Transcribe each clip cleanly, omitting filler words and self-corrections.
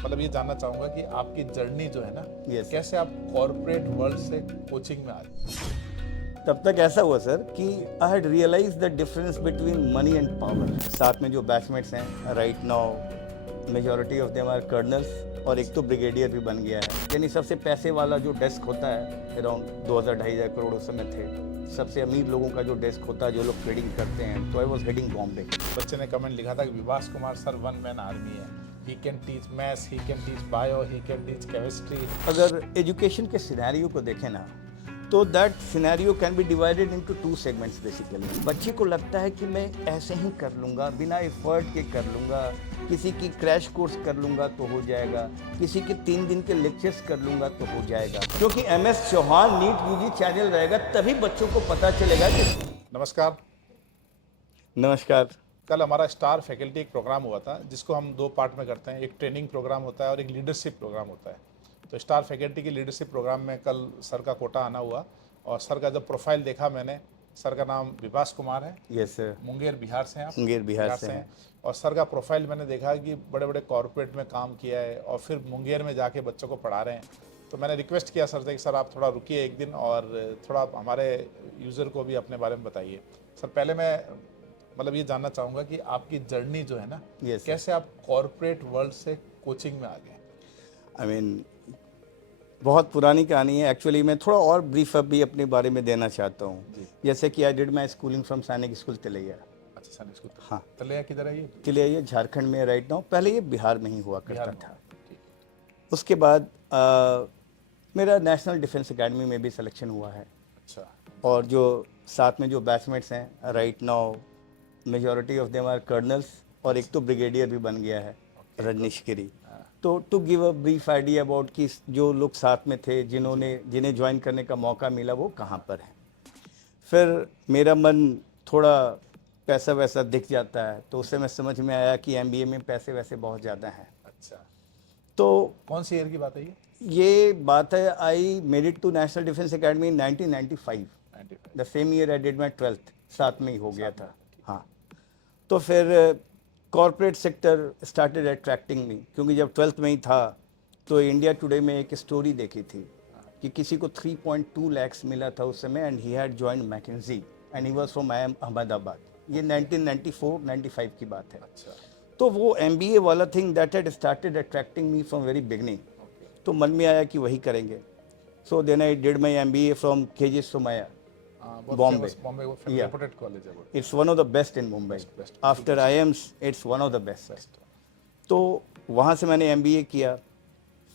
मतलब ये जानना चाहूंगा कि आपकी जर्नी जो है ना, Yes. कैसे आप कॉर्पोरेट वर्ल्ड से कोचिंग में आए। तब तक ऐसा हुआ सर कि I had realize the difference between money and power. साथ में जो बैचमेट्स हैं right now majority of them are colonels और एक तो ब्रिगेडियर भी बन गया है। यानी सबसे पैसे वाला जो डेस्क होता है अराउंड 2000-2500 करोड़ उस समय थे। सबसे अमीर लोगों का जो डेस्क होता है जो लोग ट्रेडिंग करते हैं, तो आई वॉज हेडिंग बॉम्बे। बच्चे ने कमेंट लिखा था कि Vibhas Kumar sir one man army है। He can teach maths, he can teach bio, he can teach chemistry. अगर एजुकेशन के सिनेरियो को देखें ना, तो that scenario can be divided into two segments basically. बच्चे को लगता है कि मैं ऐसे ही कर लूँगा, बिना एफर्ट के कर लूँगा, किसी की क्रैश कोर्स कर लूँगा तो हो जाएगा, किसी के 3 दिन के लेक्चर्स कर लूँगा तो हो जाएगा। क्योंकि MS Chauhan NEET UG channel रहेगा तभी बच्चों को पता चलेगा कि। नमस्कार। नमस्कार। कल हमारा स्टार फैकल्टी एक प्रोग्राम हुआ था जिसको हम 2 पार्ट में करते हैं। एक ट्रेनिंग प्रोग्राम होता है और एक लीडरशिप प्रोग्राम होता है। तो स्टार फैकल्टी की लीडरशिप प्रोग्राम में कल सर का कोटा आना हुआ और सर का जब प्रोफाइल देखा मैंने, सर का नाम विभास कुमार है। Yes sir. मुंगेर बिहार से हैं आप? मुंगेर बिहार से हैं। और सर का प्रोफाइल मैंने देखा कि बड़े बड़े कॉरपोरेट में काम किया है और फिर मुंगेर में जाके बच्चों को पढ़ा रहे हैं। तो मैंने रिक्वेस्ट किया सर से कि सर आप थोड़ा रुकिए एक दिन और थोड़ा हमारे यूज़र को भी अपने बारे में बताइए। सर पहले मैं मतलब ये जानना चाहूँगा कि आपकी जर्नी जो है ना, Yes, sir. कैसे आप कॉरपोरेट वर्ल्ड से कोचिंग में आ गए। आई मीन बहुत पुरानी कहानी है। एक्चुअली मैं थोड़ा और ब्रीफ अप भी अपने बारे में देना चाहता हूँ। जैसे कि आई डिड माई स्कूलिंग फ्रॉम सैनिक स्कूल तिलैया। अच्छा, सैनिक स्कूल। हाँ। तिलैया किधर है ये? तिलैया झारखंड में राइट नाउ, पहले ये बिहार में ही हुआ बिहार करता में। था। ठीक। उसके बाद मेरा नेशनल डिफेंस एकेडमी में भी सिलेक्शन हुआ है। अच्छा। और जो साथ में जो बैचमेट्स हैं right now majority of them are colonels और एक तो ब्रिगेडियर भी बन गया है, रजनीश गिरी। तो to give a brief idea about कि जो लोग साथ में थे जिन्हें ज्वाइन करने का मौका मिला वो कहाँ पर हैं। फिर मेरा मन थोड़ा पैसा वैसा दिख जाता है, तो उससे मैं समझ में आया कि MBA में पैसे वैसे बहुत ज़्यादा हैं। अच्छा। तो कौन सी ईयर की बात है ये? ये बात है, I made it to National Defence Academy in 1995। 95। The same year I did my 12th, साथ में ही हो गया साथ में, था। ठीक। हाँ। तो फिर कॉरपोरेट सेक्टर स्टार्टेड अट्रैक्टिंग मी, क्योंकि जब 12th में ही था तो इंडिया टुडे में एक स्टोरी देखी थी कि किसी को 3.2 lakhs मिला था उस समय, and he had joined McKinsey and he was from Ahmedabad. ये 1994-95 की बात है। अच्छा। तो वो MBA वाला thing that had started attracting me from very beginning. तो मन में आया कि वही करेंगे। So then I did my MBA फ्रॉम KG Somaiya, Bombay. बॉम्बे वो Yeah. रेपुटेड कॉलेज है वो। It's one of the best in Mumbai. best. After IIMs, it's one of the best. तो वहाँ से मैंने MBA किया।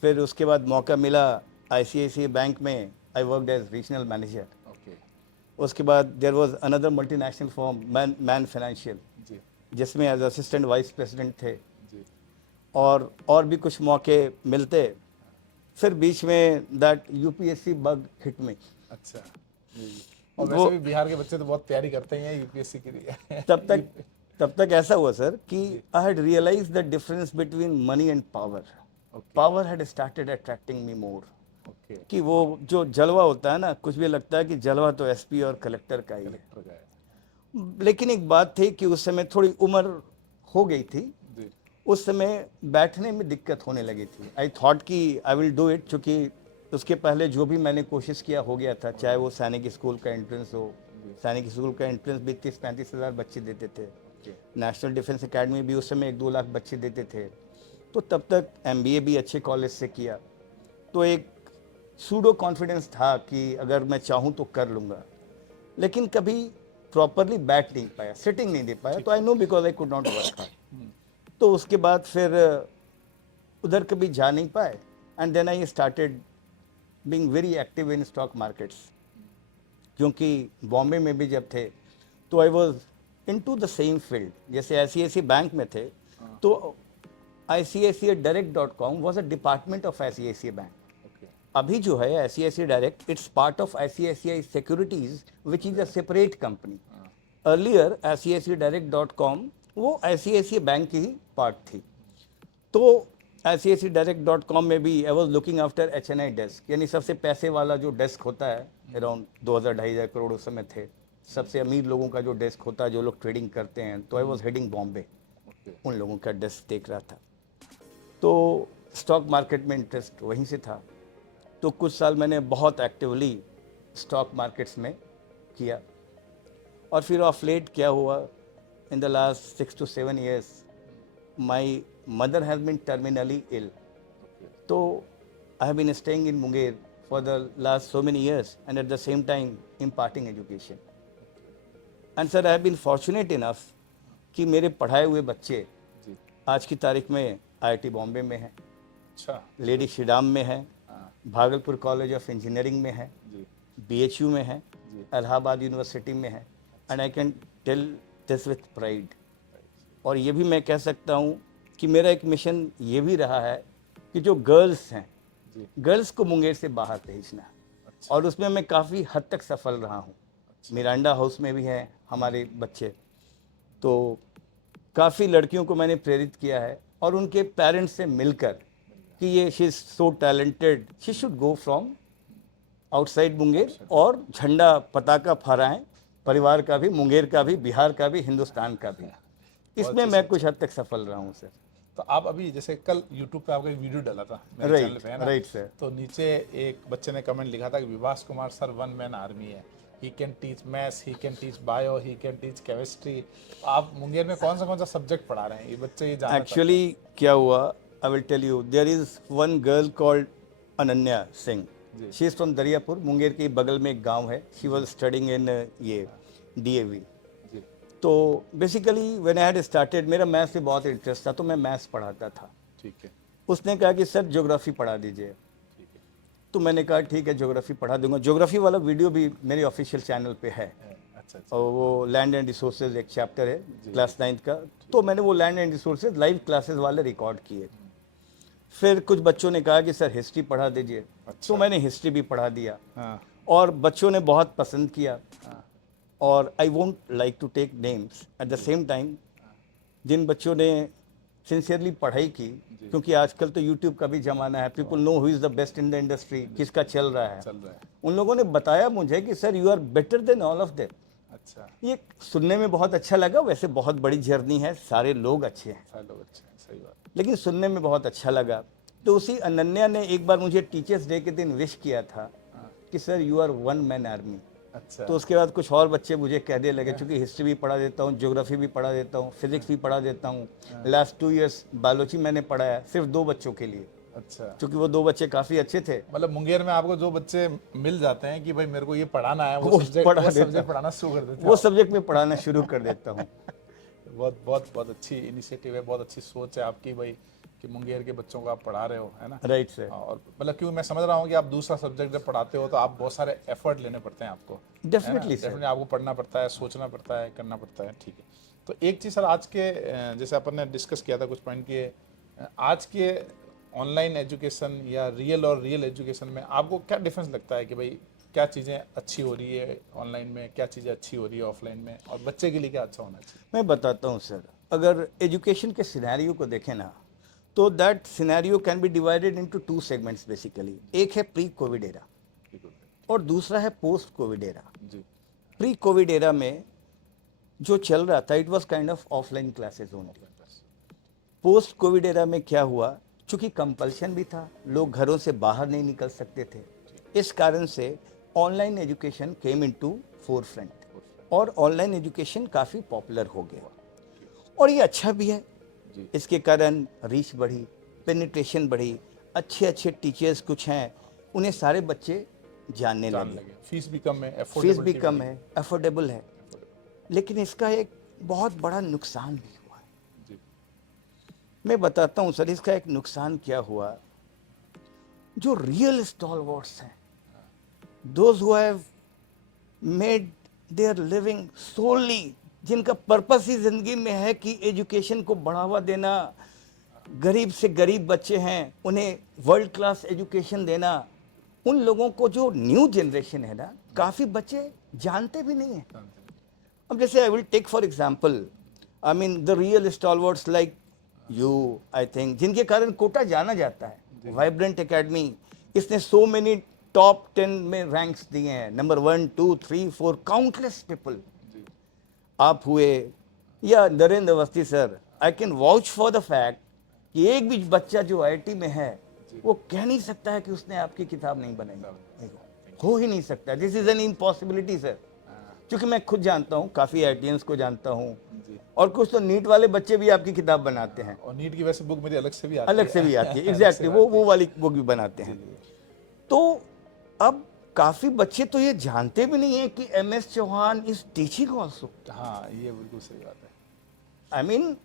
फिर उसके बाद मौका मिला ICICI बैंक में, I worked as regional manager. Okay. उसके बाद there was another multinational firm Man Financial, जी। जिसमें एज असिस्टेंट वाइस प्रेसिडेंट थे। जी। और भी कुछ मौके मिलते। फिर बीच में दैट UPSC बग हिट में। अच्छा। और वैसे भी बिहार के बच्चे तो बहुत तैयारी करते हैं UPSC के लिए। तब तक ऐसा हुआ सर कि I had realize the difference between money and power. Power had started attracting me more. Okay. कि वो जो जलवा होता है ना, कुछ भी लगता है कि जलवा तो SP और कलेक्टर का ही है। लेकिन एक बात थी कि उस समय थोड़ी उम्र हो गई थी। जी। उस समय बैठने में दिक्कत होने लगी थी। आई थॉट कि आई विल डू इट, चूँकि उसके पहले जो भी मैंने कोशिश किया हो गया था, चाहे वो सैनिक स्कूल का एंट्रेंस हो। सैनिक स्कूल का एंट्रेंस भी 30-35 हज़ार बच्चे देते थे। नेशनल डिफेंस एकेडमी भी उस समय 1-2 लाख बच्चे देते थे। तो तब तक MBA भी अच्छे कॉलेज से किया, तो एक सूडो कॉन्फिडेंस था कि अगर मैं चाहूँ तो कर लूँगा। लेकिन कभी प्रॉपरली बैठ नहीं पाया, सिटिंग नहीं दे पाया। तो I know because I could not work hard. तो उसके बाद फिर उधर कभी जा नहीं पाए। And then I started being very active in stock markets, क्योंकि बॉम्बे में भी जब थे तो I was into the same field. जैसे ICICI बैंक में थे तो ICICIdirect.com was a department of ICICI bank. अभी जो है ICICI direct, it's part of ICICI securities which is a separate company. Earlier ICICIdirect.com वो ICICI बैंक की ही part थी। तो ICICIdirect.com में भी I was looking after HNI desk, यानी सबसे पैसे वाला जो डेस्क होता है अराउंड 2000-2500 करोड़ उस समय थे। सबसे अमीर लोगों का जो डेस्क होता है जो लोग ट्रेडिंग करते हैं, तो आई वॉज हेडिंग बॉम्बे, उन लोगों का डेस्क देख रहा था। तो स्टॉक मार्केट में इंटरेस्ट वहीं से था। तो कुछ साल मैंने बहुत एक्टिवली स्टॉक मार्केट्स में किया। और फिर ऑफ लेट क्या हुआ, in the last 6 to 7 years my mother has been terminally ill. तो I have been staying in Munger for the last so many years and at the same time imparting education. And sir, I have been fortunate enough कि मेरे पढ़ाए हुए बच्चे जी। आज की तारीख में IIT बॉम्बे में हैं, अच्छा। लेडी श्रीराम में है, हाँ। भागलपुर कॉलेज ऑफ इंजीनियरिंग में है, जी। BHU में है, जी। इलाहाबाद यूनिवर्सिटी में है। And I can tell this with pride. और ये भी मैं कह सकता हूँ कि मेरा एक मिशन ये भी रहा है कि जो गर्ल्स हैं, गर्ल्स को मुंगेर से बाहर भेजना। अच्छा। और उसमें मैं काफ़ी हद तक सफल रहा हूँ। अच्छा। मिरांडा हाउस में भी हैं हमारे बच्चे, तो काफ़ी लड़कियों को मैंने प्रेरित किया है और उनके पेरेंट्स से मिलकर कि ये she is so talented, she should go from outside Munger और झंडा पताका फहराएं, परिवार का भी, मुंगेर का भी, बिहार का भी, हिंदुस्तान का भी। इसमें मैं कुछ हद तक सफल रहा हूँ सर। तो आप अभी जैसे कल YouTube पे आपका एक वीडियो डाला था मेरे राइट चैनल पे, है ना? Right sir. तो नीचे एक बच्चे ने कमेंट लिखा था कि Vibhas Kumar sir one man army है, he can teach maths, he can teach bio, he can teach chemistry. आप मुंगेर में कौन सा सब्जेक्ट पढ़ा रहे हैं, ये बच्चे ये जानना एक्चुअली क्या हुआ, I will tell you, there is one girl called Ananya Singh. She is from Dariyapur, Munger के बगल में एक गांव है। शी वाज स्टडिंग इन ये DAV। तो basically when I had started, मेरा मैथ्स से बहुत इंटरेस्ट था, तो मैं मैथ्स पढ़ाता था। ठीक है। उसने कहा कि सर ज्योग्राफी पढ़ा दीजिए। ठीक है। तो मैंने कहा ठीक है, ज्योग्राफी पढ़ा दूंगा। ज्योग्राफी वाला वीडियो भी मेरे ऑफिशियल चैनल पे है। अच्छा। और वो लैंड एंड रिसोर्सेज एक चैप्टर है क्लास 9th का, तो मैंने वो land and resources live classes वाले रिकॉर्ड किए। फिर कुछ बच्चों ने कहा कि सर हिस्ट्री पढ़ा दीजिए। अच्छा। तो मैंने हिस्ट्री भी पढ़ा दिया। हाँ। और बच्चों ने बहुत पसंद किया। हाँ। और I won't like to take names at the same time, जिन बच्चों ने सिंसियरली पढ़ाई की, क्योंकि आजकल तो यूट्यूब का भी ज़माना है, people know who is the best in the industry, किसका चल रहा है। उन लोगों ने बताया मुझे कि sir you are better than all of them. अच्छा। ये सुनने में बहुत अच्छा लगा। वैसे बहुत बड़ी जर्नी है, सारे लोग अच्छे हैं, सही बात, लेकिन सुनने में बहुत अच्छा लगा। तो उसी अनन्या ने एक बार मुझे टीचर्स डे के दिन विश किया था कि sir you are one man army. अच्छा। तो उसके बाद कुछ और बच्चे मुझे कहने लगे, चूँकि हिस्ट्री भी पढ़ा देता हूँ, ज्योग्राफी भी पढ़ा देता हूँ, फिजिक्स भी पढ़ा देता हूँ। लास्ट 2 years बायोलॉजी मैंने पढ़ाया सिर्फ 2 बच्चों के लिए। अच्छा। क्योंकि वो 2 बच्चे काफ़ी अच्छे थे। मतलब मुंगेर में आपको जो बच्चे मिल जाते हैं कि भाई मेरे को ये पढ़ाना है, वो सब्जेक्ट पढ़ाना शुरू कर देते हैं। वो सब्जेक्ट में पढ़ाना शुरू कर देता हूँ। बहुत बहुत बहुत अच्छी इनिशिएटिव है, बहुत अच्छी सोच है आपकी भाई कि मुंगेर के बच्चों को आप पढ़ा रहे हो, है ना? Right sir. और मतलब क्योंकि मैं समझ रहा हूँ कि आप दूसरा सब्जेक्ट जब पढ़ाते हो तो आप बहुत सारे एफर्ट लेने पड़ते हैं आपको। डेफिनेटली आपको पढ़ना पड़ता है, सोचना पड़ता है, करना पड़ता है। ठीक है। तो एक चीज़ सर, आज के जैसे अपन ने डिस्कस किया था कुछ पॉइंट किए, आज के ऑनलाइन एजुकेशन या रियल एजुकेशन में आपको क्या डिफरेंस लगता है कि भाई क्या चीज़ें अच्छी हो रही है ऑनलाइन में, क्या चीज़ें अच्छी हो रही है ऑफलाइन में, और बच्चे के लिए क्या अच्छा होना चाहिए? मैं बताता हूँ सर। अगर एजुकेशन के सिनेरियो को देखें ना, तो that scenario can be divided into 2 segments basically. एक है प्री कोविड एरा और दूसरा है post Covid era. Pre Covid era में जो चल रहा था, it was kind of offline classes only. Post Covid era में क्या हुआ, चूंकि कंपल्शन भी था, लोग घरों से बाहर नहीं निकल सकते थे, इस कारण से online education came into forefront और ऑनलाइन एजुकेशन काफ़ी पॉपुलर हो गया। और ये अच्छा भी है, इसके कारण रीच बढ़ी, पेनिट्रेशन बढ़ी, अच्छे अच्छे टीचर्स कुछ हैं, उन्हें सारे बच्चे जानने लगे। फीस भी कम है, अफोर्डेबल है। लेकिन इसका एक बहुत बड़ा नुकसान भी हुआ है। मैं बताता हूँ सर, इसका एक नुकसान क्या हुआ। जो रियल स्टॉलवर्ट्स हैं, those who have made their living solely, जिनका पर्पस ही जिंदगी में है कि एजुकेशन को बढ़ावा देना, गरीब से गरीब बच्चे हैं उन्हें वर्ल्ड क्लास एजुकेशन देना, उन लोगों को जो न्यू जनरेशन है ना, काफ़ी बच्चे जानते भी नहीं हैं। अब जैसे I will take for example, I mean the real stalwarts like you, I think, जिनके कारण कोटा जाना जाता है। वाइब्रेंट एकेडमी, इसने सो मेनी टॉप 10 में रैंक्स दिए हैं, नंबर 1, 2, 3, 4, काउंटलेस पीपल। आप हुए या Narendra Awasthi sir, I can vouch for the fact कि एक भी बच्चा जो आईआईटी में है वो कह नहीं सकता है कि उसने आपकी किताब नहीं बनाई, हो ही नहीं सकता। This is an impossibility sir, क्योंकि मैं खुद जानता हूँ, काफ़ी आईआईटीएंस को जानता हूँ, जी। और कुछ तो नीट वाले बच्चे भी आपकी किताब बनाते हैं, और नीट की वैसे बुक मेरी अलग से भी आती है। अलग से भी आती है, अलग से एग्जैक्टली भी वो आती है। वाली बुक भी बनाते हैं। जी। तो अब काफ़ी बच्चे तो ये जानते भी नहीं है कि MS Chauhan is teaching also. हाँ, ये बिल्कुल सही बात है। आई मीन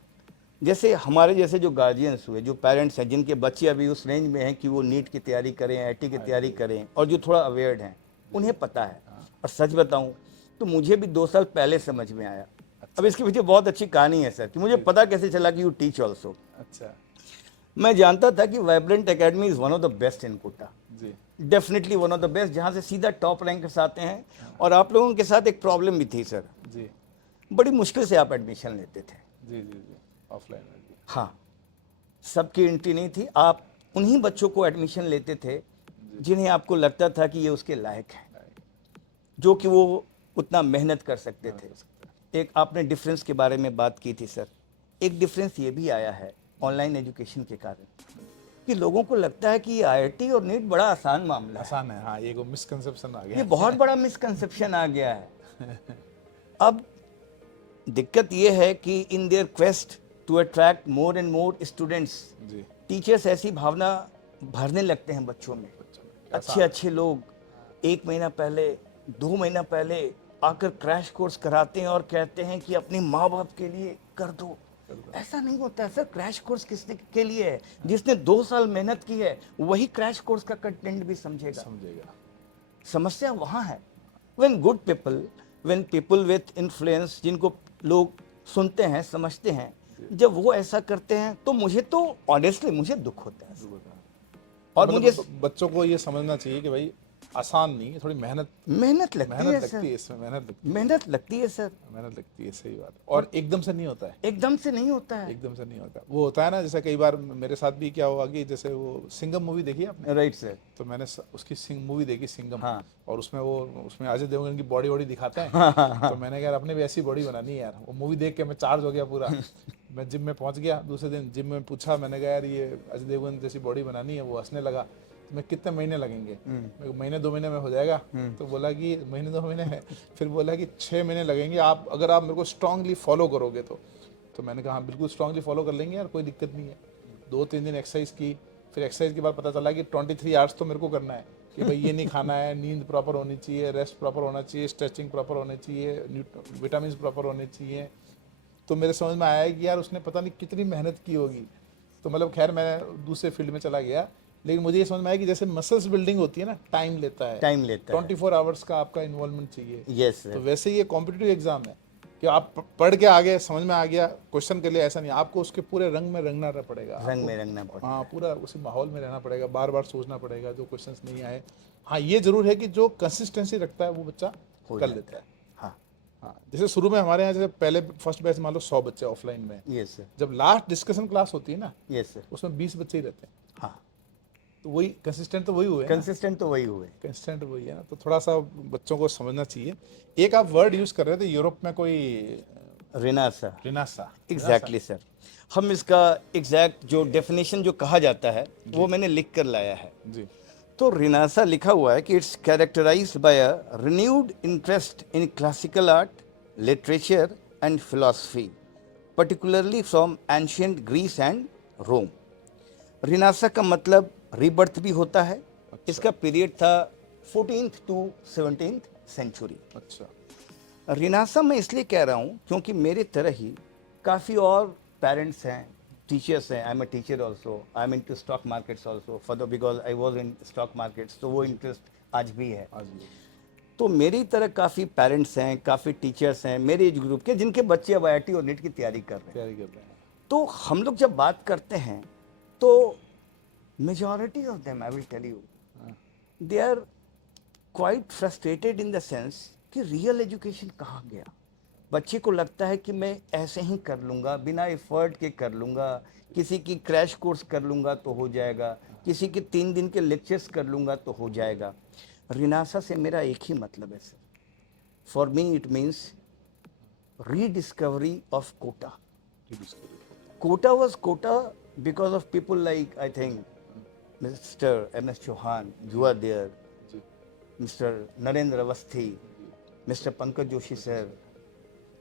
जैसे हमारे जैसे जो गार्जियंस हुए, जो पेरेंट्स हैं, जिनके बच्चे अभी उस रेंज में हैं कि वो नीट की तैयारी करें, आईआईटी की तैयारी करें, और जो थोड़ा अवेयर्ड हैं, उन्हें पता है। और सच बताऊं तो मुझे भी 2 साल पहले समझ में आया। अब इसके पीछे बहुत अच्छी कहानी है सर, कि मुझे पता कैसे चला कि यू टीच ऑल्सो। अच्छा। मैं जानता था कि vibrant academy is one of the best in Kota, जी। Definitely one of the best, जहाँ से सीधा टॉप रैंकर्स आते हैं। और आप लोगों के साथ एक प्रॉब्लम भी थी सर, जी। बड़ी मुश्किल से आप एडमिशन लेते थे। जी। जी। जी। ऑफलाइन में भी। हाँ, सबकी एंट्री नहीं थी, आप उन्हीं बच्चों को एडमिशन लेते थे जिन्हें आपको लगता था कि ये उसके लायक है, जो कि वो उतना मेहनत कर सकते थे। एक आपने डिफरेंस के बारे में बात की थी सर, एक डिफरेंस ये भी आया है ऑनलाइन एजुकेशन के कारण, कि लोगों को लगता है कि ये आईआईटी और नीट बड़ा आसान मामला है। आसान है, हाँ, ये को मिसकंसेप्शन आ ये गया। बहुत बड़ा मिसकंसेप्शन आ गया है। अब दिक्कत ये है कि in their quest to attract more and more students, जी। टीचर्स ऐसी भावना भरने लगते हैं बच्चों में। अच्छे अच्छे लोग 1 महीना पहले, 2 महीना पहले आकर क्रैश कोर्स कराते हैं और कहते हैं कि अपने माँ बाप के लिए कर दो। ऐसा नहीं होता है सर, क्रैश कोर्स किसने के लिए है? जिसने 2 साल मेहनत की है वही क्रैश कोर्स का कंटेंट भी समझेगा। समस्या वहाँ है। When good people, when people with influence, जिनको लोग सुनते हैं, समझते हैं, जब वो ऐसा करते हैं तो मुझे तो ऑनेस्टली मुझे दुख होता है। और मतलब मुझे बच्चों को ये समझना चाहिए कि भाई आसान नहीं है, थोड़ी मेहनत लगती है सर, इसमें मेहनत लगती है सर, मेहनत लगती है, सही बात है। और एकदम से नहीं होता है, एकदम से नहीं होता है। एकदम से नहीं होता। वो होता है ना, जैसे कई बार मेरे साथ भी क्या हुआ कि जैसे वो सिंघम मूवी देखी आपने? Right sir. तो मैंने उसकी मूवी देखी सिंघम। हाँ। और उसमें अजय देवगन की बॉडी वॉडी दिखाते हैं। तो मैंने कहा यार अपने भी ऐसी बॉडी बनानी है यार। वो मूवी देख के मैं चार्ज हो गया पूरा। मैं जिम में पहुंच गया, दूसरे दिन जिम में पूछा, मैंने कहा यार ये अजय देवगन जैसी बॉडी बनानी है। वो हंसने लगा, मैं कितने महीने लगेंगे? महीने 2 महीने में हो जाएगा। तो बोला कि महीने 2 महीने में, फिर बोला कि 6 महीने लगेंगे, आप अगर आप मेरे को स्ट्रांगली फॉलो करोगे तो मैंने कहा हाँ बिल्कुल स्ट्रांगली फॉलो कर लेंगे यार, कोई दिक्कत नहीं है। 2-3 दिन एक्सरसाइज की, फिर एक्सरसाइज के बाद पता चला कि 23 आवर्स तो मेरे को करना है, कि भाई ये नहीं खाना है, नींद प्रॉपर होनी चाहिए, रेस्ट प्रॉपर होना चाहिए, स्ट्रेचिंग प्रॉपर होनी चाहिए, विटामिन प्रॉपर होने चाहिए। तो मेरे समझ में आया कि यार उसने पता नहीं कितनी मेहनत की होगी। तो मतलब खैर मैं दूसरे फील्ड में चला गया, लेकिन मुझे ये समझ में आया कि जैसे मसल्स बिल्डिंग होती है ना, टाइम लेता है, 24 आवर्स का आपका इन्वॉल्वमेंट चाहिए। यस तो वैसे ये कॉम्पिटिटिव एग्जाम है कि आप पढ़ के आ गए, समझ में आ गया, क्वेश्चन के लिए ऐसा नहीं, आपको उसके पूरे रंग में रंगना पड़ेगा, रंग में रंगना पड़ेगा। हाँ, पूरा उसी माहौल में रहना पड़ेगा, बार बार सोचना पड़ेगा, जो क्वेश्चंस नहीं आए। हाँ, ये जरूर है कि जो कंसिस्टेंसी रखता है वो बच्चा कर लेता है। हाँ, जैसे शुरू में हमारे यहाँ जैसे पहले फर्स्ट बैच मान लो 100 बच्चे ऑफलाइन में, यस सर। जब लास्ट डिस्कशन क्लास होती है ना, यस सर। उसमें 20 बच्चे ही रहते हैं। हाँ, तो वही कंसिस्टेंट तो वही हुए, कंसिस्टेंट तो वही हुए, कंसिस्टेंट वही है ना। तो थोड़ा सा बच्चों को समझना चाहिए। एक आप वर्ड यूज कर रहे थे यूरोप में, कोई रिनासा। रिनासा। एग्जैक्टली सर, हम इसका एग्जैक्ट जो डेफिनेशन जो कहा जाता है वो मैंने लिख कर लाया है जी। तो रिनासा लिखा हुआ है कि it's characterised by a renewed interest in classical art, literature and philosophy, particularly from ancient Greece and Rome. Renaissance का मतलब रीबर्थ भी होता है। इसका पीरियड था 14th to 17th सेंचुरी। अच्छा। रिनासा मैं इसलिए कह रहा हूँ क्योंकि मेरे तरह ही काफ़ी और पेरेंट्स हैं, टीचर्स हैं। I am a teacher also, I am into stock markets also for the because I was in stock markets, तो वो इंटरेस्ट आज भी है। तो मेरी तरह काफ़ी पेरेंट्स हैं, काफ़ी टीचर्स हैं मेरे एज ग्रुप के, जिनके बच्चे अब आईआईटी और नीट की तैयारी कर रहे हैं। तो हम लोग जब बात करते हैं तो majority of them, I will tell you, they are quite frustrated in the sense कि रियल एजुकेशन कहाँ गया। बच्चे को लगता है कि मैं ऐसे ही कर लूँगा, बिना एफर्ट के कर लूँगा, किसी की क्रैश कोर्स कर लूँगा तो हो जाएगा, किसी के 3 दिन के लेक्चर्स कर लूँगा तो हो जाएगा। रिनासा से मेरा एक ही मतलब है sir, for me it means rediscovery of Kota. Kota was Kota because of people like, I think, Mr. M.S. Chauhan, you are there, जी Mr. Narendra Avasthi, Mr. Pankaj Joshi sir,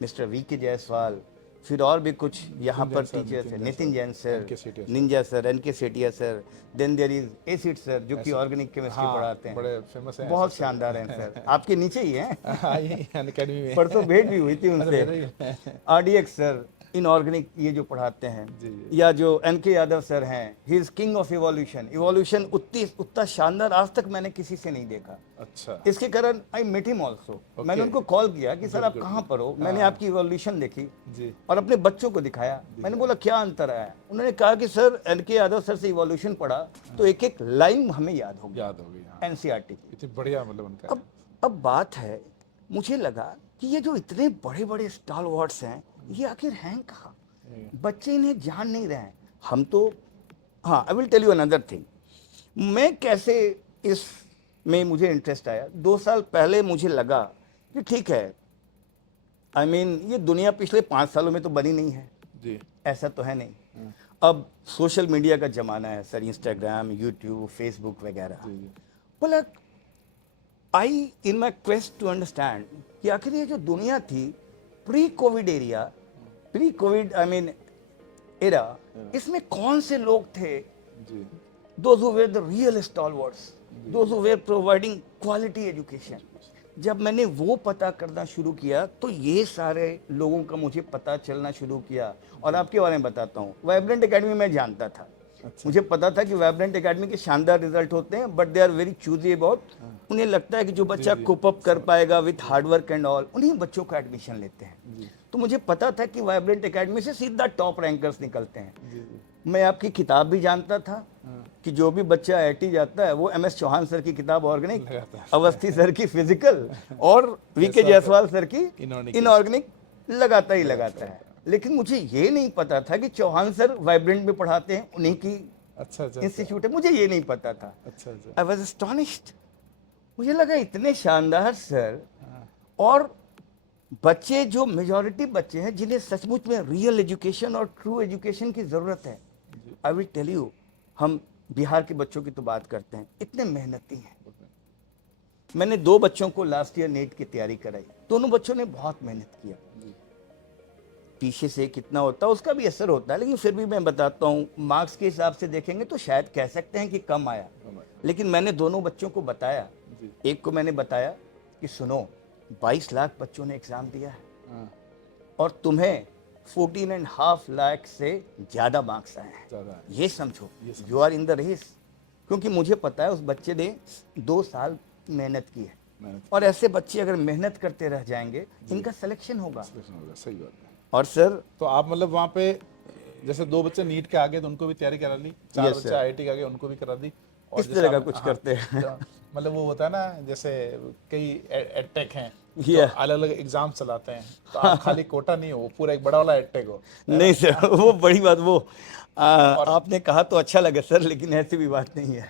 Mr. V.K. Jaiswal, फिर और भी कुछ यहाँ पर जैन सर, टीचर्स हैं, Nitin Nitin Jain sir, NK Sethia sir. Ninja sir, N K Sethia sir, then there is acid sir जो कि Acid। ऑर्गेनिक केमिस्ट्री हाँ, पढ़ाते हैं, बड़े फेमस हैं बहुत ऐसे सर। शानदार हैं सर, आपके नीचे ही हैं। हाँ, ये अकेडमी में परसों भेंट भी हुई थी उनसे। मेरे आरडीएक्स सर इनऑर्गेनिक ये जो पढ़ाते हैं, जी, जी। या जो एनके यादव सर हैं, he is king of evolution. Evolution उतना शानदार आज तक मैंने किसी से नहीं देखा। अच्छा इसके कारण आई मेट हिम ऑल्सो, मैंने उनको कॉल किया कि सर आप कहाँ पर हो, मैंने आपकी इवोल्यूशन देखी जी और अपने बच्चों को दिखाया। मैंने बोला क्या अंतर आया, उन्होंने कहा कि सर एनके यादव सर से इवोल्यूशन पढ़ा तो एक एक लाइन हमें याद हो गई याद हो गई। हाँ, एनसीईआरटी की। इतनी बढ़िया मतलब उनका अब बात है, मुझे लगा कि ये जो इतने बड़े बड़े स्टालवर्ड्स हैं ये आखिर हैं कहाँ, बच्चे इन्हें जान नहीं रहे हैं। हम तो, हाँ, I will tell you another thing, मैं कैसे इस में मुझे इंटरेस्ट आया। 2 साल पहले मुझे लगा कि ठीक है, आई मीन ये दुनिया पिछले 5 सालों में तो बनी नहीं है, जी ऐसा तो है नहीं। अब सोशल मीडिया का ज़माना है सर, इंस्टाग्राम, यूट्यूब, फेसबुक वगैरह। जी जी बोला आई इन माई क्वेस्ट टू अंडरस्टैंड कि आखिर ये जो दुनिया थी pre Covid area, pre Covid I mean era, इसमें कौन से लोग थे, जी those who were the real stalwarts, those who were providing quality education। जब मैंने वो पता करना शुरू किया तो ये सारे लोगों का मुझे पता चलना शुरू किया। और आपके बारे में बताता हूँ, वाइब्रेंट एकेडमी में जानता था, मुझे पता था कि वाइब्रेंट एकेडमी के शानदार रिजल्ट होते हैं, but they are very choosy about, उन्हें लगता है कि जो बच्चा कोप अप कर पाएगा विथ हार्डवर्क एंड ऑल, उन्हीं बच्चों का एडमिशन लेते हैं। तो मुझे पता था कि वाइब्रेंट एकेडमी से सीधा टॉप रैंकर्स निकलते हैं। जी जी मैं आपकी किताब भी जानता था कि जो भी बच्चा आईआईटी जाता है वो एमएस चौहान सर की किताब ऑर्गेनिक, लगाता है। अवस्थी सर की फिजिकल और वीके जायसवाल सर की Inorganic इनऑर्गेनिक लगाता ही लगाता है। लेकिन मुझे ये नहीं पता था कि चौहान सर वाइब्रेंट में पढ़ाते हैं, उन्हीं की अच्छा अच्छा इंस्टीट्यूट है, मुझे ये नहीं पता था। अच्छा अच्छा आई वॉज एस्टॉनिश्ड, मुझे लगा इतने शानदार सर, और बच्चे जो मेजॉरिटी बच्चे हैं जिन्हें सचमुच में रियल एजुकेशन और ट्रू एजुकेशन की ज़रूरत है। आई विल टेल यू, हम बिहार के बच्चों की तो बात करते हैं, इतने मेहनती हैं। मैंने 2 बच्चों को लास्ट ईयर नीट की तैयारी कराई, दोनों बच्चों ने बहुत मेहनत किया। पीछे से कितना होता है उसका भी असर होता है, लेकिन फिर भी मैं बताता हूँ, मार्क्स के हिसाब से देखेंगे तो शायद कह सकते हैं कि कम आया, लेकिन मैंने दोनों बच्चों को बताया। एक को मैंने बताया कि सुनो, 22 लाख बच्चों ने एग्ज़ाम दिया है और तुम्हें 14.5 लाख से ज़्यादा मार्क्स आए हैं, ज़्यादा है। ये समझो, you are in the race. क्योंकि मुझे पता है उस बच्चे ने 2 साल मेहनत की है, मेहनत और ऐसे बच्चे अगर मेहनत करते रह जाएंगे इनका सिलेक्शन होगा। होगा, सही बात है। और सर, तो आप मतलब वहाँ पे जैसे 2 बच्चे नीट के आगे तो उनको भी तैयारी करा ली, 4 Yes, बच्चे sir। आईआईटी के आगे उनको भी करा दी, और इस जैसे तरह का आप- कुछ हाँ, करते हैं। तो मतलब वो होता है ना, जैसे कई एडटेक हैं तो Yeah। अलग अलग एग्जाम चलाते हैं, तो आप खाली कोटा नहीं हो, वो पूरा एक बड़ा वाला एडटेक हो। नहीं सर, वो बड़ी बात, वो आपने कहा तो अच्छा लगा सर, लेकिन ऐसी भी बात नहीं है।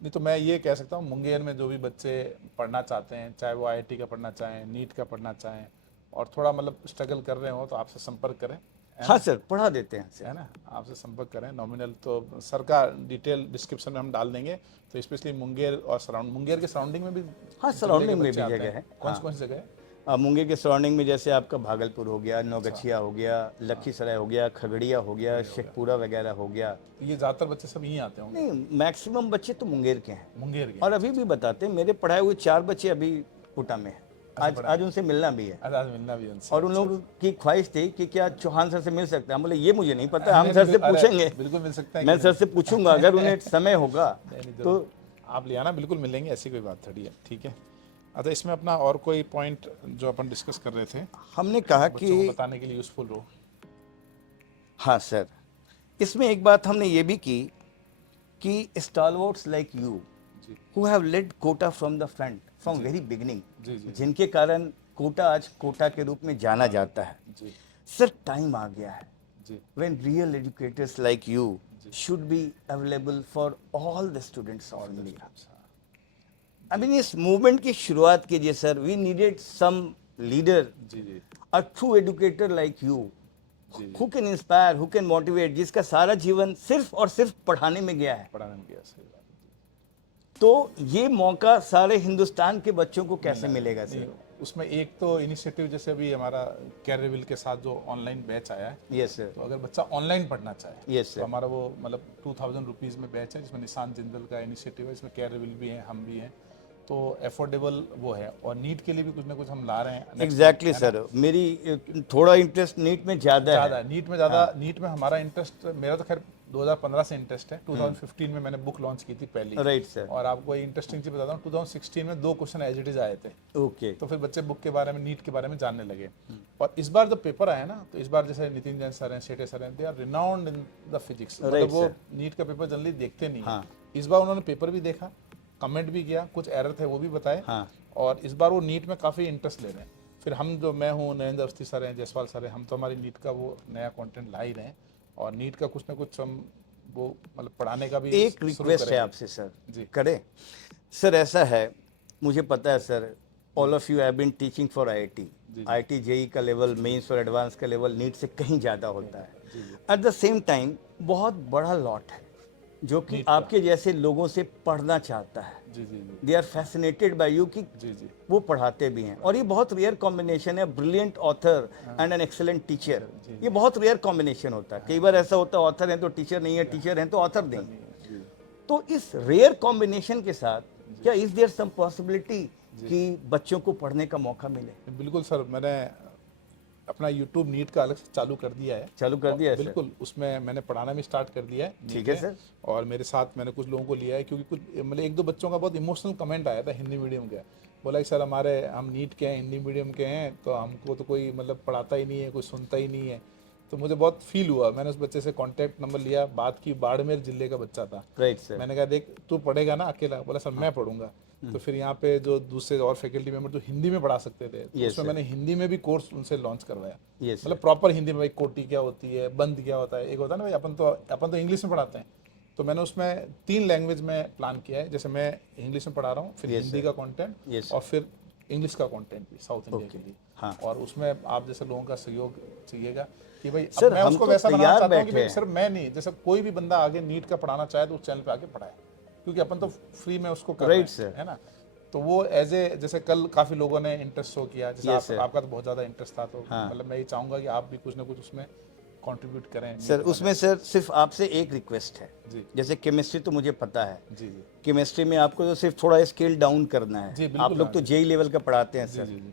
नहीं तो मैं ये कह सकता हूँ, मुंगेर में जो भी बच्चे पढ़ना चाहते हैं, चाहे वो आईआईटी का पढ़ना चाहें, नीट का पढ़ना चाहें, और थोड़ा मतलब स्ट्रगल कर रहे हो, तो आपसे संपर्क करें, हाँ सर, पढ़ा देते हैं सर। है ना, आपसे संपर्क करें। नॉमिनल तो सर का डिटेल डिस्क्रिप्शन में हम डाल देंगे, तो स्पेशली मुंगेर और मुंगेर के सराउंडिंग में भी हाँ, जिले के सराउंडिंग में बच्चे भी आते जगह हैं। है। कौन सी जगह है? मुंगेर के सराउंडिंग में जैसे आपका भागलपुर हो गया, नौगछिया हो गया, लखीसराय हो गया, खगड़िया हो गया, शेखपुरा वगैरह हो गया। तो ये ज़्यादातर बच्चे सब यहीं आते होंगे, नहीं, मैक्सिमम बच्चे तो मुंगेर के हैं, मुंगेर के। और अभी भी बताते हैं, मेरे पढ़ाए हुए 4 बच्चे अभी कोटा में हैं। आज उनसे मिलना भी है, आज मिलना भी उनसे। और उन लोगों की ख्वाहिश थी कि क्या चौहान सर से मिल सकते हैं। हम बोले ये मुझे नहीं पता, हम सर से अरे, पूछेंगे, बिल्कुल मिल सकता है। मैं सर से पूछूंगा, अगर उन्हें समय होगा तो। आप ले आना, बिल्कुल मिलेंगे, ऐसी कोई बात थोड़ी है, ठीक है। अच्छा, इसमें अपना और कोई पॉइंट जो अपन डिस्कस कर रहे थे, हमने कहा बच्चों को कि बताने के लिए यूजफुल हो। हाँ सर, इसमें एक बात हमने ये भी की कि stalwarts like you who have led Kota from the front from very beginning, जी जी जिनके कारण कोटा आज कोटा के रूप में जाना जाता है। जी सर, टाइम आ गया है जी when real educators like you should be available for all the students of India. I mean, इस मूवमेंट की शुरुआत कीजिए sir. We needed some leader, जी जी a true educator like you, who can inspire, who can motivate, जिसका सारा जीवन सिर्फ और सिर्फ पढ़ाने में गया है, पढ़ाने में गया, सही बात है। तो ये मौका सारे हिंदुस्तान के बच्चों को कैसे मिलेगा नहीं, सर? उसमें एक तो इनिशिएटिव जैसे अभी हमारा कैरियरविल के साथ जो ऑनलाइन बैच आया है, यस सर, तो अगर बच्चा ऑनलाइन पढ़ना चाहे यस तो सर, हमारा वो मतलब 2000 रुपीज़ में बैच है, जिसमें निशान जिंदल का इनिशिएटिव है, इसमें कैरियरविल भी है, हम भी हैं, तो अफोर्डेबल वो है। और नीट के लिए भी कुछ ना कुछ हम ला रहे हैं। एग्जैक्टली सर, मेरी थोड़ा इंटरेस्ट नीट में ज़्यादा ज़्यादा है। नीट में ज़्यादा, नीट में हमारा इंटरेस्ट, मेरा तो खैर 2015 से इंटरेस्ट है। 2015 में मैंने बुक लॉन्च की थी पहली, राइट सर, और आपको ये इंटरेस्टिंग चीज़ बताता हूँ, 2016 में 2 क्वेश्चन एज इट इज आए थे, ओके, तो फिर बच्चे बुक के बारे में, नीट के बारे में जानने लगे। और इस बार जब पेपर आया ना, तो इस बार जैसे नितिन जैन सर हैं, शेटे सर हैं, they are renowned in the physics, मतलब वो नीट का पेपर जनरली देखते नहीं है। इस बार उन्होंने पेपर भी देखा, कमेंट भी किया, कुछ एरर थे वो भी बताए, और इस बार वो नीट में काफ़ी इंटरेस्ट ले रहे हैं। फिर हम जो, मैं हूँ, नरेंद्र अवस्थी सर हैं, जयसवाल सर हैं, हम तो हमारी नीट का वो नया कंटेंट ला ही रहे हैं, और नीट का कुछ ना कुछ हम वो मतलब पढ़ाने का भी एक रिक्वेस्ट है आपसे सर, जी। करें सर? ऐसा है, मुझे पता है sir, all of you have been teaching for IIT JEE का लेवल, मेंस और एडवांस का लेवल नीट से कहीं ज़्यादा होता है। एट द सेम टाइम बहुत बड़ा लॉट है जो कि आपके जैसे लोगों से पढ़ना चाहता है। जी जी जी, they are fascinated by you कि जी जी, वो पढ़ाते भी हैं, और ये बहुत रेयर कॉम्बिनेशन है, brilliant author and an excellent teacher. ये बहुत रेयर कॉम्बिनेशन होता है। कई बार ऐसा होता है ऑथर है तो टीचर नहीं है, टीचर है तो ऑथर नहीं। तो इस रेयर कॉम्बिनेशन के साथ क्या इज देयर सम पॉसिबिलिटी कि बच्चों को पढ़ने का मौका मिले? बिल्कुल सर, मैंने अपना यूट्यूब नीट का अलग से चालू कर दिया है। चालू कर दिया है सर? बिल्कुल, उसमें मैंने पढ़ाना भी स्टार्ट कर दिया है। ठीक है सर। और मेरे साथ मैंने कुछ लोगों को लिया है, क्योंकि कुछ मतलब 1-2 बच्चों का बहुत इमोशनल कमेंट आया था हिंदी मीडियम का। बोला कि सर हम नीट के हैं, हिंदी मीडियम के हैं, तो हमको तो कोई मतलब पढ़ाता ही नहीं है, कोई सुनता ही नहीं है। तो मुझे बहुत फील हुआ। मैंने उस बच्चे से कॉन्टैक्ट नंबर लिया, बात की, बाड़मेर जिले का बच्चा था। राइट सर, मैंने कहा देख तू पढ़ेगा ना अकेला? बोला सर मैं पढ़ूंगा। तो फिर यहाँ पे जो दूसरे और फैकल्टी मेंबर जो हिंदी में पढ़ा सकते थे, तो उसमें मैंने हिंदी में भी कोर्स उनसे लॉन्च करवाया। मतलब प्रॉपर हिंदी में, भाई कोटी क्या होती है, बंद क्या होता है, एक होता है ना भाई अपन तो इंग्लिश में पढ़ाते हैं, तो मैंने उसमें 3 लैंग्वेज में प्लान किया है। जैसे मैं इंग्लिश में पढ़ा रहा हूँ, फिर हिंदी का कंटेंट, और फिर इंग्लिश का कंटेंट भी साउथ इंडिया के लिए। और उसमें आप जैसे लोगों का सहयोग चाहिएगा कि भाई अब मैं उसको वैसा बनाना चाहता हूँ कि भाई सर मैं नहीं, जैसे कोई भी बंदा आगे नीट का पढ़ाना चाहे तो उस चैनल पे आके पढ़ाए, क्योंकि अपन तो फ्री में उसको कर रहे हैं, है ना। तो वो एज ए, जैसे कल काफ़ी लोगों ने इंटरेस्ट शो किया, जैसे आपका तो बहुत ज़्यादा इंटरेस्ट था, तो मतलब मैं ये चाहूँगा कि आप भी कुछ ना कुछ उसमें कंट्रीब्यूट करें सर। उसमें सर सिर्फ आपसे एक रिक्वेस्ट है जी। जैसे केमिस्ट्री तो मुझे पता है, जी जी, केमिस्ट्री में आपको तो सिर्फ थोड़ा स्केल डाउन करना है। जी, आप लोग तो जेई लेवल का पढ़ाते हैं जी सर। जी जी,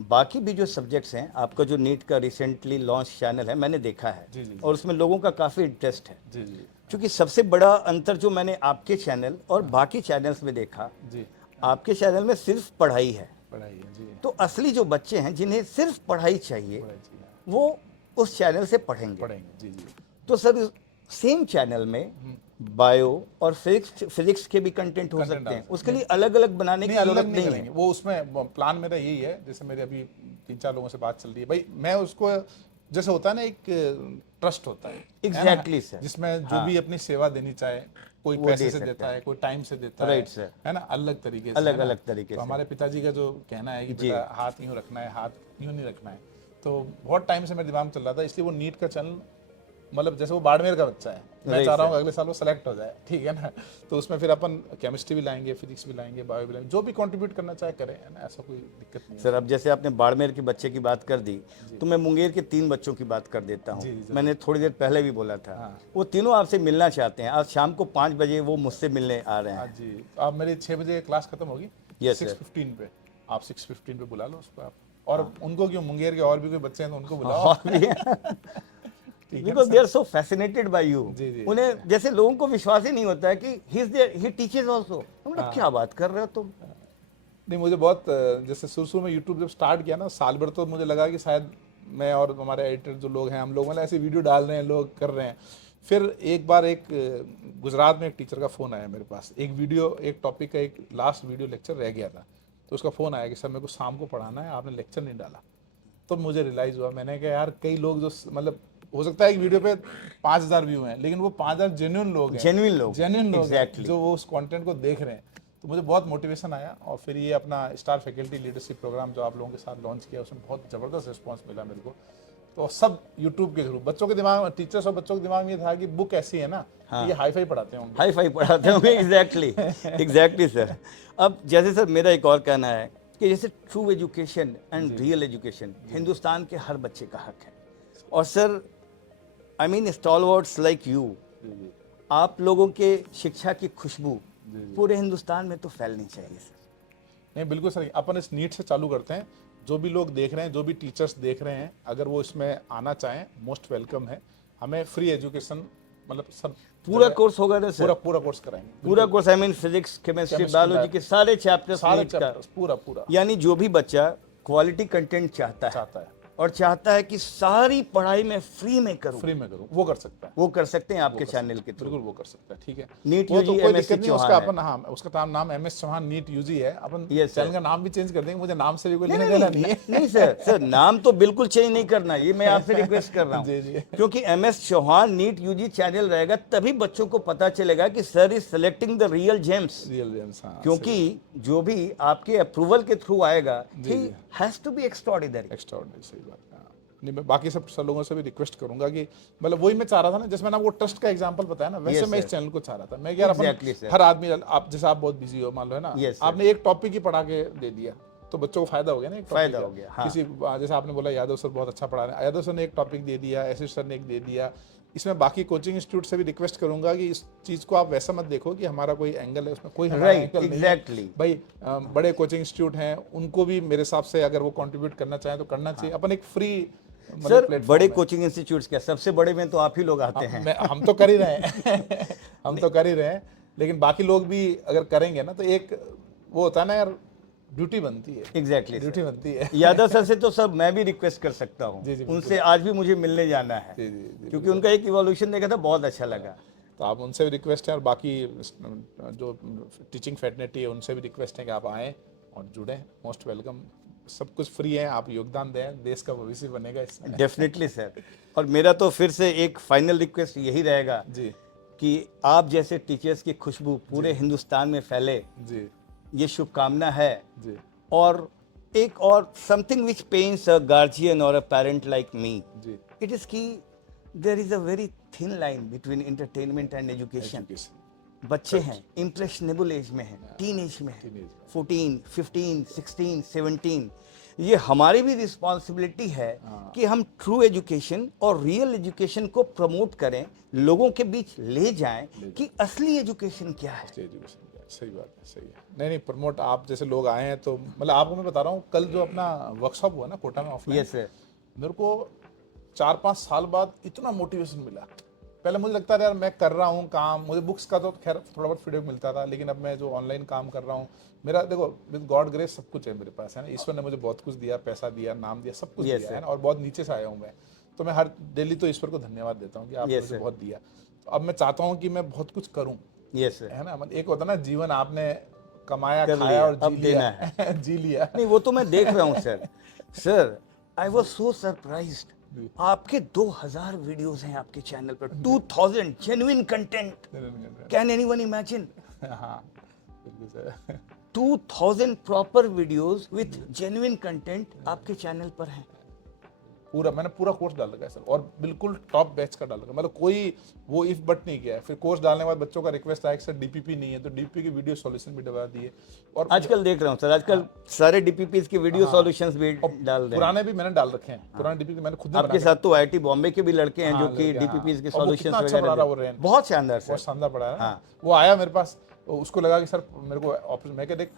बाकी भी जो सब्जेक्ट्स हैं, आपका जो नीट का रिसेंटली लॉन्च चैनल है मैंने देखा है, जी, जी, और उसमें लोगों का काफ़ी इंटरेस्ट है। जी जी, क्योंकि सबसे बड़ा अंतर जो मैंने आपके चैनल और बाकी चैनल्स में देखा, जी, आपके चैनल में सिर्फ पढ़ाई है। पढ़ाई है जी, तो असली जो बच्चे हैं जिन्हें सिर्फ पढ़ाई चाहिए, पढ़ाई चाहिए, वो उस चैनल से पढ़ेंगे। जी जी, तो सर सेम चैनल में बायो और फिजिक्स के भी कंटेंट हो सकते हैं, उसके लिए अलग अलग बनाने की जरूरत नहीं है। वो उसमें प्लान मेरा यही है। जैसे मेरे अभी 3-4 लोगों से बात चल रही है, भाई मैं उसको, जैसे होता है ना एक ट्रस्ट होता है, एग्जैक्टली सर, जिसमें जो भी अपनी सेवा देनी चाहे, कोई पैसे से देता है, कोई टाइम से देता है, है ना, अलग तरीके से, अलग अलग तरीके से। से हमारे पिताजी का जो कहना है कि बेटा हाथ यूं रखना है, हाथ यूं नहीं रखना है, तो बहुत टाइम से मेरे दिमाग में चल रहा था। इसलिए वो नीट का चैनल, मतलब जैसे वो बाड़मेर का बच्चा है, मैं चाह रहा हूँ अगले साल वो सेलेक्ट हो जाए, ठीक है ना। तो उसमें फिर अपन केमिस्ट्री भी लाएंगे, फिजिक्स भी लाएंगे, बायो भी लाएंगे, जो भी कंट्रीब्यूट करना चाहे करें, है ना, ऐसा कोई दिक्कत नहीं है सर। अब जैसे आपने बाड़मेर के बच्चे की बात कर दी, तो मैं मुंगेर के 3 बच्चों की बात कर देता हूँ। मैंने थोड़ी देर पहले भी बोला था, वो तीनों आपसे मिलना चाहते हैं। आज शाम को 5 बजे वो मुझसे मिलने आ रहे हैं। जी, आप मेरी 6 बजे क्लास खत्म होगी, 6:15 पे, आप 6:15 पे बुला लो उसको आप, और उनको क्यों, मुंगेर के और भी कोई बच्चे हैं तो उनको बुलाओ। Because they are so fascinated by you. उन्हें जैसे लोगों को विश्वास ही नहीं होता है कि ही टीचेस आल्सो। मतलब क्या बात कर रहे हो तुम? नहीं, मुझे बहुत, जैसे शुरू में यूट्यूब जब स्टार्ट किया ना, साल भर तो मुझे लगा कि शायद मैं और हमारे एडिटर जो लोग हैं, हम लोग मतलब ऐसे वीडियो डाल रहे हैं, लोग कर रहे हैं। फिर एक बार गुजरात में एक टीचर का फ़ोन आया मेरे पास, एक टॉपिक का एक लास्ट वीडियो लेक्चर रह गया था, तो उसका फ़ोन आया कि सर मेरे को शाम को पढ़ाना है, आपने लेक्चर नहीं डाला। तो मुझे रियलाइज़ हुआ, मैंने कहा यार कई लोग जो, मतलब हो सकता है कि वीडियो पे 5,000 व्यू हैं, लेकिन वो 5,000 जेन्युइन लोग हैं, जेन्युइन लोग हैं जो वो उस कंटेंट को देख रहे हैं। तो मुझे बहुत मोटिवेशन आया, और फिर ये अपना स्टार फैकल्टी लीडरशिप प्रोग्राम जो आप लोगों के साथ लॉन्च किया, उसमें बहुत ज़बरदस्त रिस्पांस मिला मेरे को। तो सब यूट्यूब के थ्रू बच्चों के दिमाग में, टीचर्स और बच्चों के दिमाग में ये था कि बुक ऐसी है ना, ये हाई फाई पढ़ाते होंगे। हाई फाई पढ़ाते होंगे, एग्जैक्टली सर। अब जैसे सर मेरा एक और कहना है कि जैसे true education and real education Hindustan के हर बच्चे का हक है। और sir I mean stalwarts like you, आप लोगों के शिक्षा की खुशबू पूरे हिंदुस्तान में तो फैलनी चाहिए सर। नहीं बिल्कुल सर, अपन इस नीट से चालू करते हैं। जो भी लोग देख रहे हैं, जो भी टीचर्स देख रहे हैं, अगर वो इसमें आना चाहें, मोस्ट वेलकम है। हमें फ्री एजुकेशन, मतलब सब पूरा कोर्स होगा ना सर? पूरा कोर्स कराएंगे, पूरा course, I mean physics, chemistry, biology के सारे चैप्टर्स, सारे चैप्टर्स पूरा। यानी जो भी बच्चा क्वालिटी कंटेंट चाहता है और चाहता है कि सारी पढ़ाई में फ्री में करूं, वो कर सकता है। वो कर सकते हैं आपके चैनल के थ्रू। बिल्कुल वो कर सकता है, ठीक है। नीट वो यूजी तो कोई एमएससी दिक्कत नहीं, उसका चौहान अपन, हाँ उसका नाम MS चौहान नीट यूजी है। अपन Yes, चैनल sir. का नाम भी चेंज कर देंगे, मुझे नाम से भी कोई नहीं लेना नहीं देना नहीं है। नहीं सर नाम तो बिल्कुल चेंज नहीं करना, ये मैं आपसे रिक्वेस्ट कर रहा हूँ। जी। क्योंकि MS Chauhan NEET UG channel रहेगा, तभी बच्चों को पता चलेगा कि sir is selecting the real gems. हाँ, क्योंकि जो भी आपके अप्रूवल के थ्रू आएगा, he has to be extraordinary. सही बात है। नहीं, मैं बाकी सब लोगों से भी रिक्वेस्ट करूंगा कि मतलब वही मैं चाह रहा था ना, जैसे मैंने आपको ट्रस्ट का एग्जांपल बताया ना, वैसे मैं इस चैनल को चाह रहा था। मैं यार अपन हर आदमी, आप जैसे आप बहुत बिजी हो मान लो, है ना, आपने एक टॉपिक ही पढ़ा के दे दिया तो बच्चों को फायदा हो गया ना, एक फायदा हो गया। हाँ। किसी जैसे आपने बोला यादव सर बहुत अच्छा पढ़ा रहे हैं, यादव सर ने एक टॉपिक दे दिया, एसिड सर ने एक दे दिया। इसमें बाकी कोचिंग इंस्टीट्यूट से भी रिक्वेस्ट करूंगा कि इस चीज को आप वैसा मत देखो कि हमारा कोई एंगल है, उसमें कोई हमारा एंगल नहीं है भाई। बड़े कोचिंग इंस्टीट्यूट हैं, उनको भी मेरे हिसाब से अगर वो कंट्रीब्यूट करना चाहें तो करना चाहिए। अपन एक फ्री सर बड़े कोचिंग इंस्टीट्यूट्स क्या, सबसे बड़े में तो आप ही लोग आते हैं। हम तो कर ही रहे हैं हम तो कर ही रहे हैं, लेकिन बाकी लोग भी अगर करेंगे ना तो एक वो होता है ना यार, ड्यूटी बनती है। एग्जैक्टली ड्यूटी बनती है। यादव सर से तो सब मैं भी रिक्वेस्ट कर सकता हूँ, उनसे आज भी मुझे मिलने जाना है। क्योंकि उनका एक इवोल्यूशन देखा था, बहुत अच्छा लगा। तो आप उनसे भी रिक्वेस्ट है, और बाकी जो टीचिंग फैटर्निटी है उनसे भी रिक्वेस्ट है कि आप आएँ और जुड़ें। मोस्ट वेलकम, सब कुछ फ्री है, आप योगदान दें, देश का भविष्य बनेगा इसमें। Definitely sir. और मेरा तो फिर से एक फाइनल रिक्वेस्ट यही रहेगा जी कि आप जैसे टीचर्स की खुशबू पूरे हिंदुस्तान में फैले, जी, ये शुभकामना है जी। और एक और something which pains a guardian और अ पेरेंट लाइक मी, जी, इट इज की there is a very thin line between entertainment and education. बच्चे हैं, इम्प्रेशनेबल एज में हैं, टीन एज में हैं, 14, 15, 16, 17। ये हमारी भी रिस्पॉन्सिबिलिटी है कि हम ट्रू एजुकेशन और रियल एजुकेशन को प्रमोट करें, लोगों के बीच ले जाएं कि असली एजुकेशन क्या है। सही बात है, सही है। नहीं प्रमोट, आप जैसे लोग आए हैं तो मतलब आपको मैं बता रहा हूँ, कल जो अपना वर्कशॉप हुआ ना कोटा में ऑफलाइन, यस सर, मेरे को 4-5 साल बाद इतना मोटिवेशन मिला। पहले मुझे लगता था यार मैं कर रहा हूँ काम, मुझे बुक्स का तो खैर थोड़ा बहुत फीडबैक मिलता था, लेकिन अब मैं जो ऑनलाइन काम कर रहा हूँ, मेरा देखो विद गॉड ग्रेस सब कुछ है मेरे पास, है ना। ईश्वर ने मुझे बहुत कुछ दिया, पैसा दिया, नाम दिया, सब कुछ दिया है ना, और बहुत नीचे से आया हूँ मैं। तो मैं हर डेली तो ईश्वर को धन्यवाद देता हूँ कि आपने मुझे बहुत दिया। तो अब मैं चाहता हूँ कि मैं बहुत कुछ करूँ, है ना। मतलब एक होता ना जीवन, आपने कमाया, खाया और जी लिया जी लिया। नहीं वो तो मैं देख रहा हूँ sir. Sir I was so surprised, आपके 2000 वीडियोस हैं आपके चैनल पर, 2000 genuine content. Can anyone imagine? हाँ बिल्कुल sir, 2000 proper videos with genuine content आपके चैनल पर हैं। पूरा मैंने पूरा कोर्स डाल रखा है सर, और बिल्कुल टॉप बैच का डाल रखा है, मतलब कोई वो इफ बट नहीं किया है। फिर कोर्स डालने के बाद बच्चों का रिक्वेस्ट आया कि सर डीपीपी नहीं है, तो डीपीपी की वीडियो सॉल्यूशन भी डलवा दिए। और आजकल देख रहा हूँ सर, आजकल सारे डीपीपीस के वीडियो सॉल्यूशंस भी डाल रहे हैं। पुराने भी मैंने डाल रखे हैं, पुराने डीपीपी मैंने खुद आपके साथ तो IIT बॉम्बे के भी लड़के हैं जो कि डीपीपीस के सॉल्यूशंस वगैरह बहुत शानदार सर, बहुत शानदार पढ़ा है। वो आया मेरे पास, उसको लगा कि सर मेरे को ऑप्शन, मैं क्या देख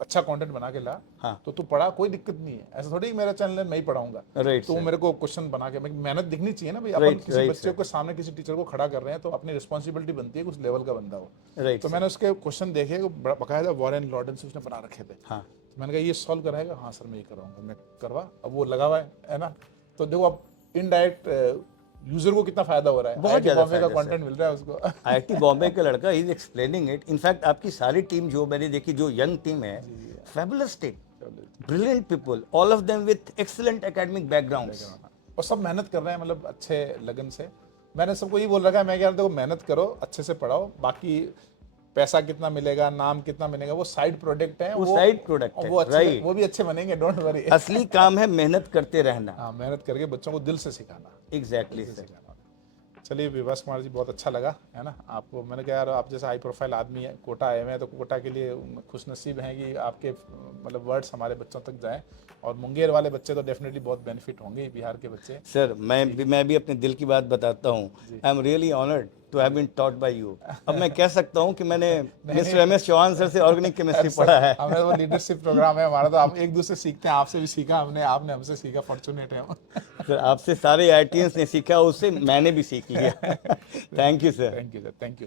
अच्छा कंटेंट बना के ला, तो तू पढ़ा, कोई दिक्कत नहीं है। ऐसा थोड़ी मेरा चैनल मैं ही पढ़ाऊंगा, तो मेरे को क्वेश्चन बना के, मेहनत दिखनी चाहिए ना भाई। अपन किसी बच्चे को सामने किसी टीचर को खड़ा कर रहे हैं तो अपनी रिस्पॉन्सिबिलिटी बनती है कि उस लेवल का बंदा हो। तो मैंने उसके क्वेश्चन देखे, बकायदा वॉरेन लॉर्डन से उसने बना रखे थे। तो मैंने कहा ये सॉल्व कराएगा, हाँ सर मैं ये कराऊंगा, मैं करवा। अब वो लगा हुआ है ना। तो देखो अब इनडायरेक्ट यूजर को कितना फायदा हो रहा है, बहुत ज्यादा बॉम्बे का कंटेंट मिल रहा है उसको। IIT बॉम्बे का लड़का इज एक्सप्लेनिंग इट। इनफैक्ट आपकी सारी टीम जो मैंने देखी, जो यंग टीम है, fabulous team, brilliant people, all of them with excellent academic backgrounds, और सब मेहनत कर रहे हैं, मतलब अच्छे लगन से। मैंने सबको ये बोल रखा है, मैं कह रहा देखो मेहनत करो, अच्छे से पढ़ाओ, बाकी पैसा कितना मिलेगा, नाम कितना मिलेगा, वो साइड प्रोडक्ट है, वो साइड प्रोडक्ट है, वो अच्छे, राइट। वो भी अच्छे बनेंगे, डोंट वरी। असली काम है मेहनत करते रहना। हाँ, मेहनत करके बच्चों को दिल से सिखाना, एग्जैक्टली दिल से सर। सिखाना। चलिए विभास कुमार जी, बहुत अच्छा लगा, है ना आपको। मैंने कहा यार आप जैसा हाई प्रोफाइल आदमी है, कोटा आए हुए हैं, तो कोटा के लिए खुशनसीब हैं कि आपके मतलब वर्ड्स हमारे बच्चों तक जाएं, और मुंगेर वाले बच्चे तो डेफिनेटली बहुत बेनिफिट होंगे, बिहार के बच्चे। सर मैं भी अपने दिल की बात बताता हूँ। I am really honoured to have been taught by you. अब मैं कह सकता हूँ कि मैंने मिस्टर MS चौहान सर से ऑर्गेनिक केमिस्ट्री पढ़ा है। हमें वो लीडरशिप प्रोग्राम है हमारा, तो हम एक दूसरे सीखते हैं, आपसे भी सीखा हमने, आपने हमसे सीखा, फॉर्चुनेट है हम। सर आपसे सारे IITians ने सीखा, उससे मैंने भी सीख लिया। Thank you sir. Thank you sir, thank you.